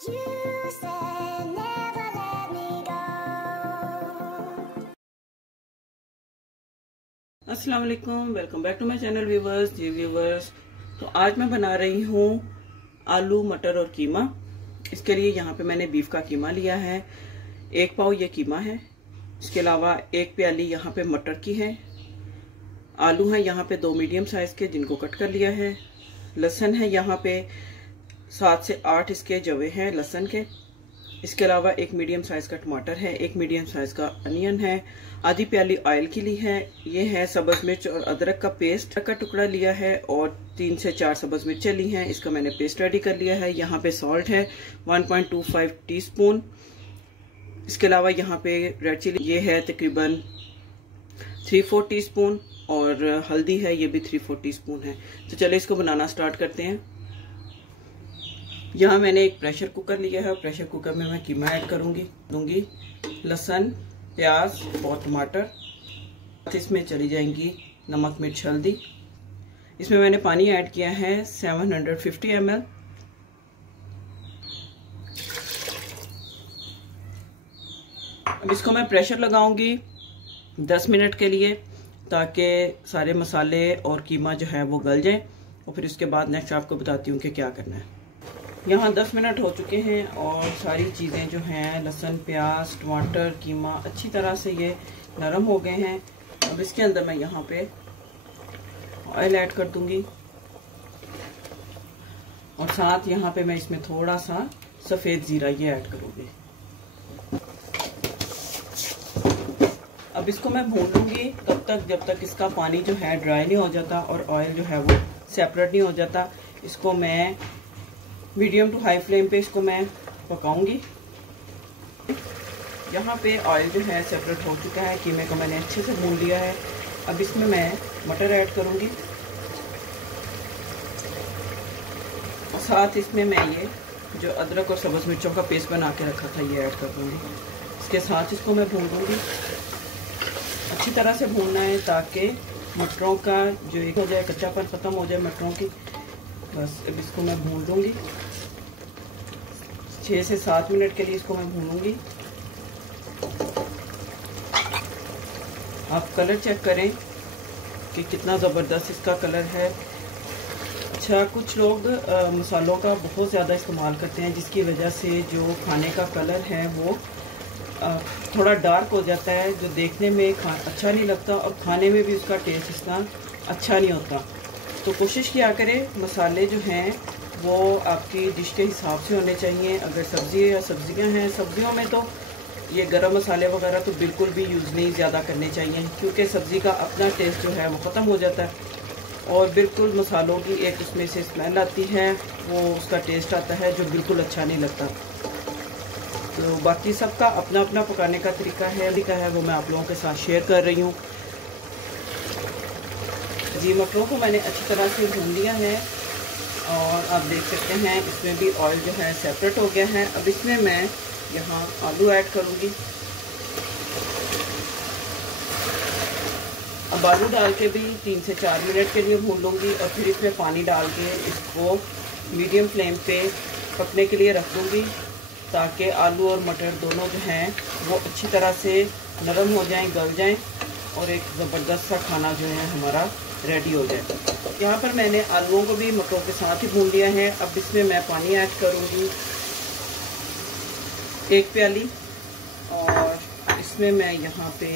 अस्सलाम वालेकुम, welcome back to my channel viewers. जी व्यूवर्स, तो आज मैं बना रही हूँ आलू मटर और कीमा। इसके लिए यहाँ पे मैंने बीफ का कीमा लिया है, 1 पाव ये कीमा है। इसके अलावा 1 प्याली यहाँ पे मटर की है। आलू हैं यहाँ पे 2 मीडियम साइज के, जिनको कट कर लिया है। लहसुन है यहाँ पे 7 से 8 इसके जवे हैं लहसुन के। इसके अलावा 1 मीडियम साइज का टमाटर है, 1 मीडियम साइज का अनियन है, आधी प्याली ऑयल की ली है। ये है सब्ज मिर्च और अदरक का पेस्ट का टुकड़ा लिया है, और 3 से 4 सब्ज मिर्चें ली हैं। इसका मैंने पेस्ट रेडी कर लिया है। यहाँ पे सॉल्ट है 1.25 टीस्पून। इसके अलावा यहाँ पे रेड चिली ये है तकरीबन 3-4 टीस्पून, और हल्दी है ये भी 3-4 टीस्पून है। तो चलिए इसको बनाना स्टार्ट करते हैं। यहाँ मैंने एक प्रेशर कुकर लिया है। प्रेशर कुकर में मैं कीमा ऐड दूंगी लहसुन, प्याज और टमाटर। इसमें चली जाएंगी नमक, मिर्च, हल्दी। इसमें मैंने पानी ऐड किया है 750 ml। अब इसको मैं प्रेशर लगाऊंगी 10 मिनट के लिए, ताकि सारे मसाले और कीमा जो है वो गल जाए, और फिर उसके बाद नेक्स्ट आपको बताती हूँ कि क्या करना है। यहाँ 10 मिनट हो चुके हैं और सारी चीज़ें जो हैं लहसुन, प्याज, टमाटर, कीमा अच्छी तरह से ये नरम हो गए हैं। अब इसके अंदर मैं यहाँ पे ऑयल ऐड कर दूंगी, और साथ यहाँ पे मैं इसमें थोड़ा सा सफ़ेद ज़ीरा ये ऐड करूँगी। अब इसको मैं भून लूँगी तब तक जब तक इसका पानी जो है ड्राई नहीं हो जाता और ऑयल जो है वो सेपरेट नहीं हो जाता। इसको मैं मीडियम टू हाई फ्लेम पे इसको मैं पकाऊंगी। यहाँ पे ऑयल जो है सेपरेट हो चुका है, कीमे को मैंने अच्छे से भून लिया है। अब इसमें मैं मटर ऐड करूँगी, और साथ इसमें मैं ये जो अदरक और सब्ज़ मिर्चों का पेस्ट बना के रखा था ये ऐड कर दूँगी। इसके साथ इसको मैं भून दूँगी। अच्छी तरह से भूनना है ताकि मटरों का जो एक हो जाए, कच्चापन ख़त्म हो जाए मटरों की। बस अब इसको मैं भून लूँगी 6 से 7 मिनट के लिए इसको मैं भूनूंगी। आप कलर चेक करें कि कितना ज़बरदस्त इसका कलर है। अच्छा, कुछ लोग मसालों का बहुत ज़्यादा इस्तेमाल करते हैं, जिसकी वजह से जो खाने का कलर है वो थोड़ा डार्क हो जाता है, जो देखने में अच्छा नहीं लगता और खाने में भी उसका टेस्ट इतना अच्छा नहीं होता। तो कोशिश किया करें मसाले जो हैं वो आपकी डिश के हिसाब से होने चाहिए। अगर सब्ज़ी या सब्जियां हैं, सब्जियों में तो ये गरम मसाले वगैरह तो बिल्कुल भी यूज़ नहीं ज़्यादा करने चाहिए, क्योंकि सब्ज़ी का अपना टेस्ट जो है वो ख़त्म हो जाता है, और बिल्कुल मसालों की एक उसमें से स्मेल आती है, वो उसका टेस्ट आता है जो बिल्कुल अच्छा नहीं लगता। तो बाकी सबका अपना अपना पकाने का तरीका है वो मैं आप लोगों के साथ शेयर कर रही हूँ। जी, मटरों को मैंने अच्छी तरह से भून लिया है, और आप देख सकते हैं इसमें भी ऑयल जो है सेपरेट हो गया है। अब इसमें मैं यहाँ आलू ऐड करूँगी। अब आलू डाल के भी 3 से 4 मिनट के लिए भून लूँगी, और फिर इसमें पानी डाल के इसको मीडियम फ्लेम पे पकने के लिए रख दूँगी, ताकि आलू और मटर दोनों जो हैं वो अच्छी तरह से नरम हो जाएं, गल जाएं, और एक ज़बरदस्त सा खाना जो है हमारा रेडी हो जाए। यहाँ पर मैंने आलूओं को भी मटरों के साथ ही भून लिया है। अब इसमें मैं पानी ऐड करूँगी 1 प्याली, और इसमें मैं यहाँ पे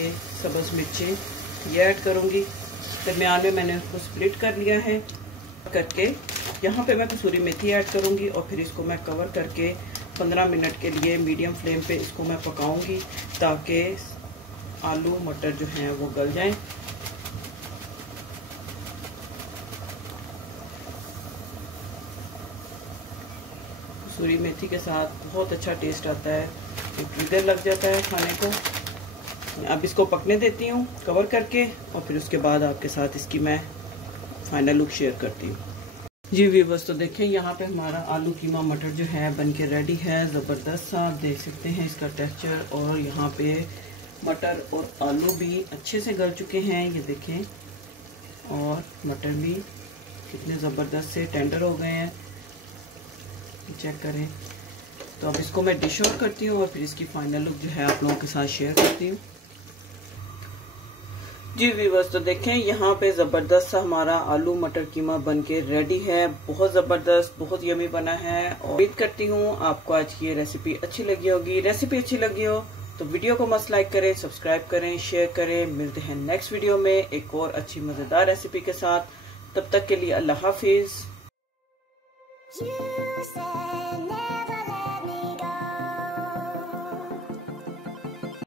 सब्ज़ मिर्चें ये ऐड करूँगी। दरमियान में मैंने उसको स्प्लिट कर लिया है करके। यहाँ पे मैं कसूरी मेथी ऐड करूँगी, और फिर इसको मैं कवर करके 15 मिनट के लिए मीडियम फ्लेम पे इसको मैं पकाऊँगी, ताकि आलू मटर जो हैं वो गल जाएं। कसूरी मेथी के साथ बहुत अच्छा टेस्ट आता है, इधर लग जाता है खाने को। अब इसको पकने देती हूँ कवर करके, और फिर उसके बाद आपके साथ इसकी मैं फाइनल लुक शेयर करती हूँ। जी व्यूअर्स, तो देखें यहाँ पे हमारा आलू कीमा मटर जो है बनके रेडी है। ज़बरदस्त सा देख सकते हैं इसका टेक्सचर, और यहाँ पे मटर और आलू भी अच्छे से गल चुके हैं, ये देखें, और मटर भी कितने ज़बरदस्त से टेंडर हो गए हैं, चेक करें। तो अब इसको मैं डिश आउट करती हूँ और फिर इसकी फाइनल लुक जो है आप लोगों के साथ शेयर करती हूँ। जी व्यूअर्स, तो देखें यहाँ पे जबरदस्त सा हमारा आलू मटर कीमा बनके रेडी है। बहुत जबरदस्त, बहुत यमी बना है और उम्मीद करती हूँ आपको आज की ये रेसिपी अच्छी लगी होगी। रेसिपी अच्छी लगी हो तो वीडियो को मस्त लाइक करें, सब्सक्राइब करें, शेयर करें। मिलते हैं नेक्स्ट वीडियो में एक और अच्छी मजेदार रेसिपी के साथ। तब तक के लिए अल्लाह हाफिज।